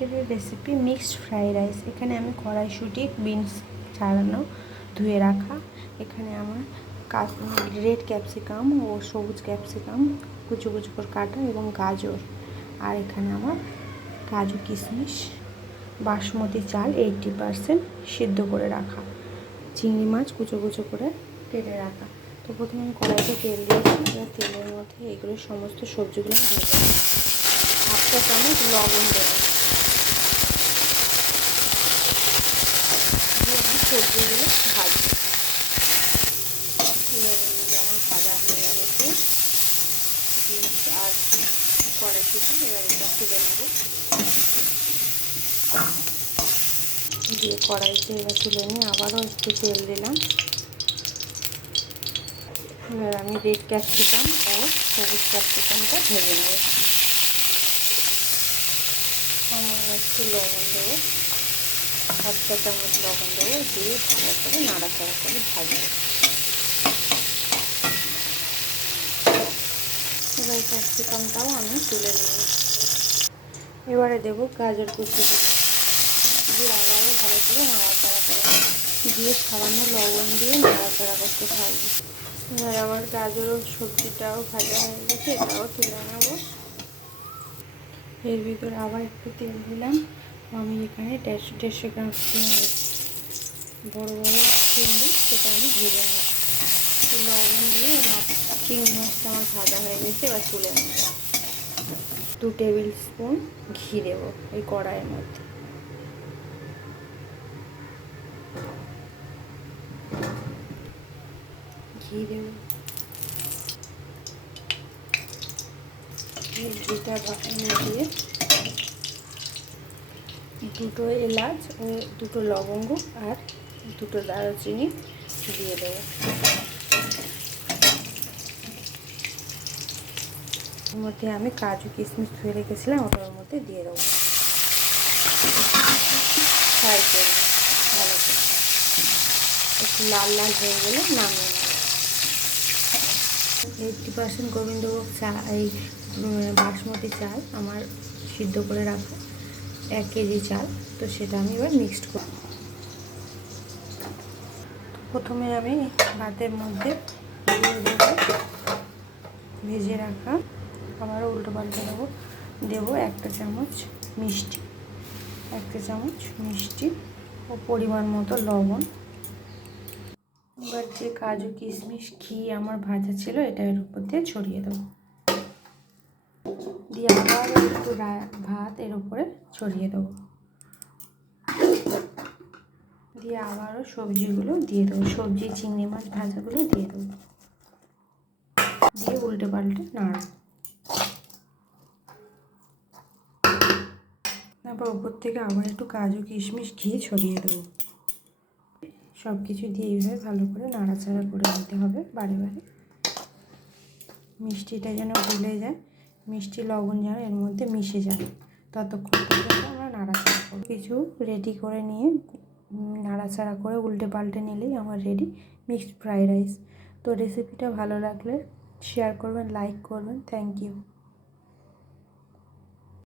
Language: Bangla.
আজকের রেসিপি মিক্সড ফ্রাইড রাইস এখানে আমি কড়াইশুঁটি বিনস ছাড়ানো, ধুয়ে রাখা। এখানে আমার রেড ক্যাপসিকাম ও সবুজ ক্যাপসিকাম কুচু কুচু করে কাটা এবং গাজর। আর এখানে আমার কাজু কিশমিশ, বাসমতি চাল এইটটি পারসেন্ট সিদ্ধ করে রাখা। চিংড়ি মাছ কুচো কুচো করে কেটে রাখা। তো প্রথমে আমি কড়াইতে তেল দিয়েছি, এবার তেলের মধ্যে এগুলো সমস্ত সবজিগুলো দিয়ে দেবো। লবণ দেবো দিয়ে আমি সবজিগুলো লবণগুলো আমার ভাজা। হয়ে গেছে বিনস আর কড়াইশুটি এবার এটা তুলে নেব দিয়ে কড়াইতে এবার তুলে নিয়ে আবারও একটু তেল দিলাম। এবার আমি রেড ক্যাপসিকাম ও সবুজ ক্যাপসিকামটা ভেজে নেব। আমার একটু লবণ দেবো। হাফ চা চামচ লবণ দেবো, দিয়ে ভালো করে নাড়াচাড়া করে ভাজবো। এবার ক্যাপসিকামটাও আমি তুলে নেব। এবারে দেবো গাজর কুচি দিয়ে। আবারও ভালো করে নাড়াচাড়া করে দিয়ে সামান্য লবণ দিয়ে নাড়াচাড়া করতে থাকব। এবার আবার গাজর সবজিটাও ভাজা হয়ে গেছে, এটাও তুলে নেব। এর ভিতরে আবার একটু তেল দিলাম। আমি এখানে দেড়শো দেড়শো গ্রাম বড়ো বড়ো চিংড়ি সেটা আমি ভেজে নেব। লবণ দিয়ে চিংড়ি মাছটা আমার ভাজা হয়ে গেছে, এবার তুলে নেব। দু টেবিল স্পুন ঘি দেবো এই কড়াইয়ের মধ্যে। ঘি দেব। ঘিটা দিয়ে দুটো এলাচ, ও দুটো লবঙ্গ আর দুটো দারুচিনি দিয়ে দেবো। ওর মধ্যে আমি কাজু কিশমিশ ধুয়ে রেখেছিলাম ওটার মধ্যে দিয়ে দেবো। ফ্রাই করব ভালো একটু লাল লাল হয়ে গেলে নামিয়ে নেব। এইটটি পার্সেন্ট গোবিন্দভোগ চা, এই বাসমতি চাল আমার সিদ্ধ করে রাখা। এক কেজি চাল, তো সেটা আমি এবার মিক্সড করব। প্রথমে আমি ভাতের মধ্যে ভেজে রাখা। আবারও উল্টো পাল্টে দেবো। দেবো একটা চামচ মিষ্টি, একটা চামচ মিষ্টি ও পরিমাণ মতো লবণ। এবার যে কাজু কিশমিশ ঘি আমার ভাজা ছিল, এটা এর উপর দিয়ে ছড়িয়ে দেবো। দিয়ে আবার একটু ভাত এর উপরে ছড়িয়ে দেবো। দিয়ে আবারও সবজিগুলো দিয়ে দেবো। সবজি, চিংড়ি মাছ, ভাজাগুলো দিয়ে দেবো। দিয়ে উল্টে পাল্টে নাড়ব। তারপর ওপর থেকে আবার একটু কাজু, কিশমিশ, ঘি ছড়িয়ে দেবো। সব কিছু দিয়ে এইভাবে ভালো করে নাড়াচাড়া করে নিতে হবে বারে বারে। মিষ্টিটা যেন গলে যায়। মিষ্টি লবণ যেন এর মধ্যে মিশে যায়। ততক্ষণ পর্যন্ত আমরা নাড়াচাড়া করব। কিছু রেডি করে নিয়ে নাড়াচাড়া করে উল্টে পাল্টে নিলেই আমার রেডি মিক্সড ফ্রাইড রাইস তো রেসিপিটা ভালো লাগলে শেয়ার করবেন লাইক করবেন। Thank you